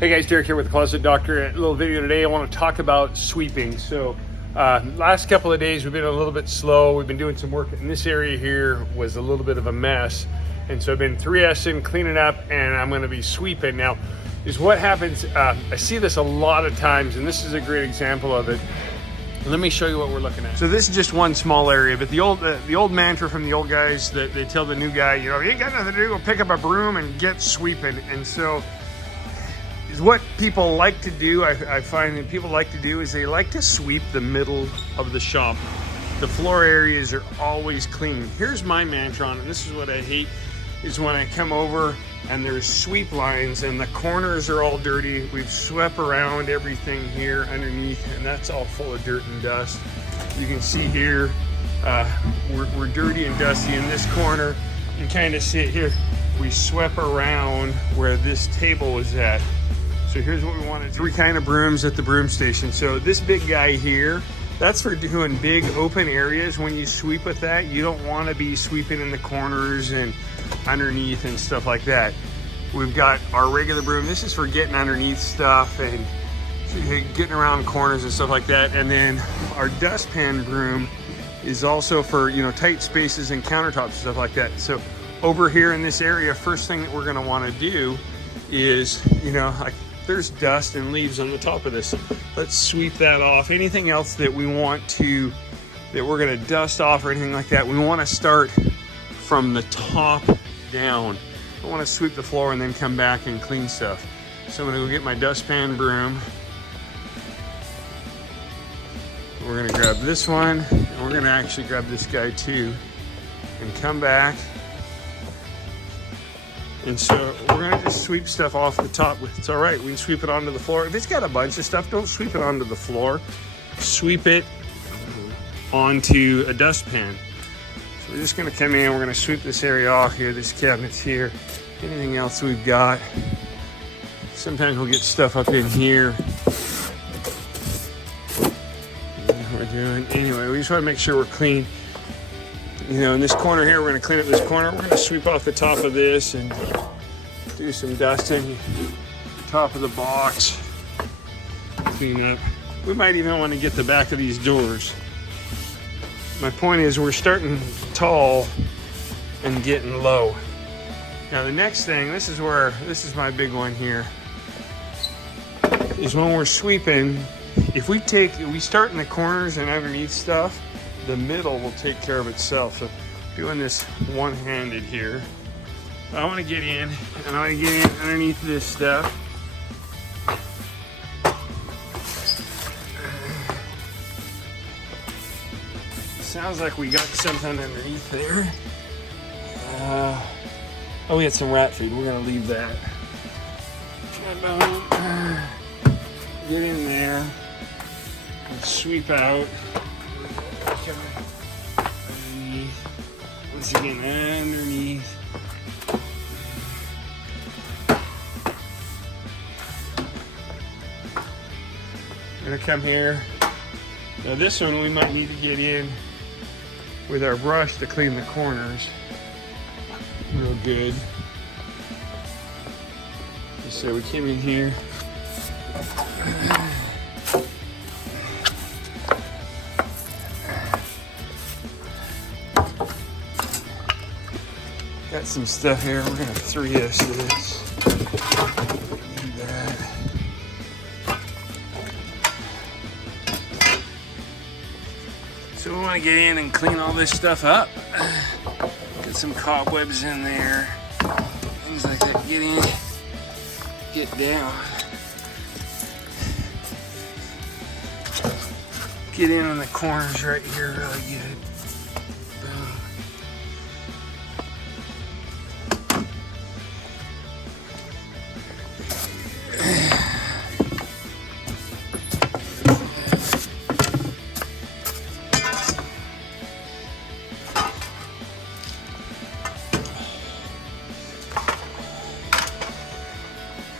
Hey guys, Derek here with the Closet Doctor. A little video today. I want to talk about sweeping. So last couple of days we've been a little bit slow. We've been doing some work in this area here, was a little bit of a mess. And so I've been 3S'ing, cleaning up, and I'm going to be sweeping. Now, is what happens, I see this a lot of times, and this is a great example of it. Let me show you what we're looking at. So this is just one small area, but the old mantra from the old guys that they tell the new guy, you know, you ain't got nothing to do, go pick up a broom and get sweeping. And so is what people like to do, I find that people like to do is they like to sweep the middle of the shop. The floor areas are always clean. Here's my mantra on it, and this is what I hate, is when I come over and there's sweep lines and the corners are all dirty. We've swept around everything here underneath, and that's all full of dirt and dust. You can see here, we're dirty and dusty in this corner. You can kind of see it here. We swept around where this table was at. So here's what we want to do. 3 kind of brooms at the broom station. So this big guy here, that's for doing big open areas. When you sweep with that, you don't want to be sweeping in the corners and underneath and stuff like that. We've got our regular broom. This is for getting underneath stuff and getting around corners and stuff like that. And then our dustpan broom is also for, you know, tight spaces and countertops and stuff like that. So over here in this area, first thing that we're going to want to do is, you know, like, there's dust and leaves on the top of this. Let's sweep that off. Anything else that we want to, that we're gonna dust off or anything like that, we wanna start from the top down. I wanna sweep the floor and then come back and clean stuff. So I'm gonna go get my dustpan broom. We're gonna grab this one, and we're gonna actually grab this guy too, and come back. And so we're gonna just sweep stuff off the top. It's all right, we can sweep it onto the floor. If it's got a bunch of stuff, don't sweep it onto the floor. Sweep it onto a dustpan. So we're just gonna come in, we're gonna sweep this area off here, this cabinet's here. Anything else we've got. Sometimes we'll get stuff up in here. What we're doing. Anyway, we just wanna make sure we're clean. You know, in this corner here, we're gonna clean up this corner. We're gonna sweep off the top of this and do some dusting. Top of the box, clean up. We might even want to get the back of these doors. My point is, we're starting tall and getting low. Now the next thing, this is my big one here, is when we're sweeping, if we start in the corners and underneath stuff, the middle will take care of itself. So doing this one-handed here. I want to get in, and I want to get in underneath this stuff. Sounds like we got something underneath there. Oh, we had some rat food. We're gonna leave that. Get in there and sweep out. Underneath. Once again, underneath. I'm gonna come here. Now this one we might need to get in with our brush to clean the corners real good. So we came in here. Got some stuff here. We're gonna 3S this. Need that. So we want to get in and clean all this stuff up. Get some cobwebs in there, things like that. Get in, get down. Get in on the corners right here really good. Boom.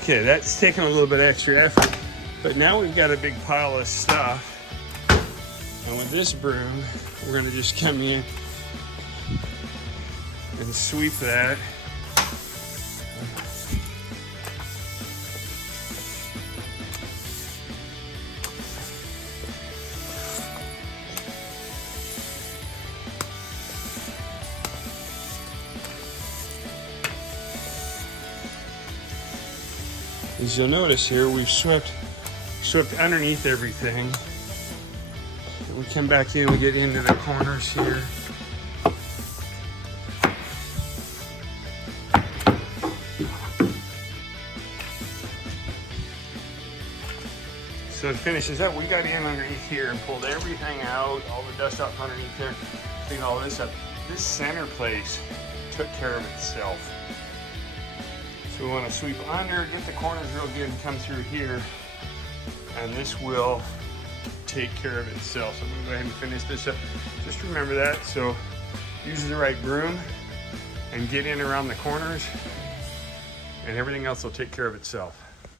Okay, that's taking a little bit extra effort, but now we've got a big pile of stuff. And with this broom, we're gonna just come in and sweep that. As you'll notice here, we've swept underneath everything. And we come back in, we get into the corners here. So it finishes up. We got in underneath here and pulled everything out, all the dust off underneath there, cleaned all this up. This center place took care of itself. So we want to sweep under, get the corners real good, and come through here, and this will take care of itself. So I'm gonna go ahead and finish this up. Just remember that. So use the right broom and get in around the corners, and everything else will take care of itself.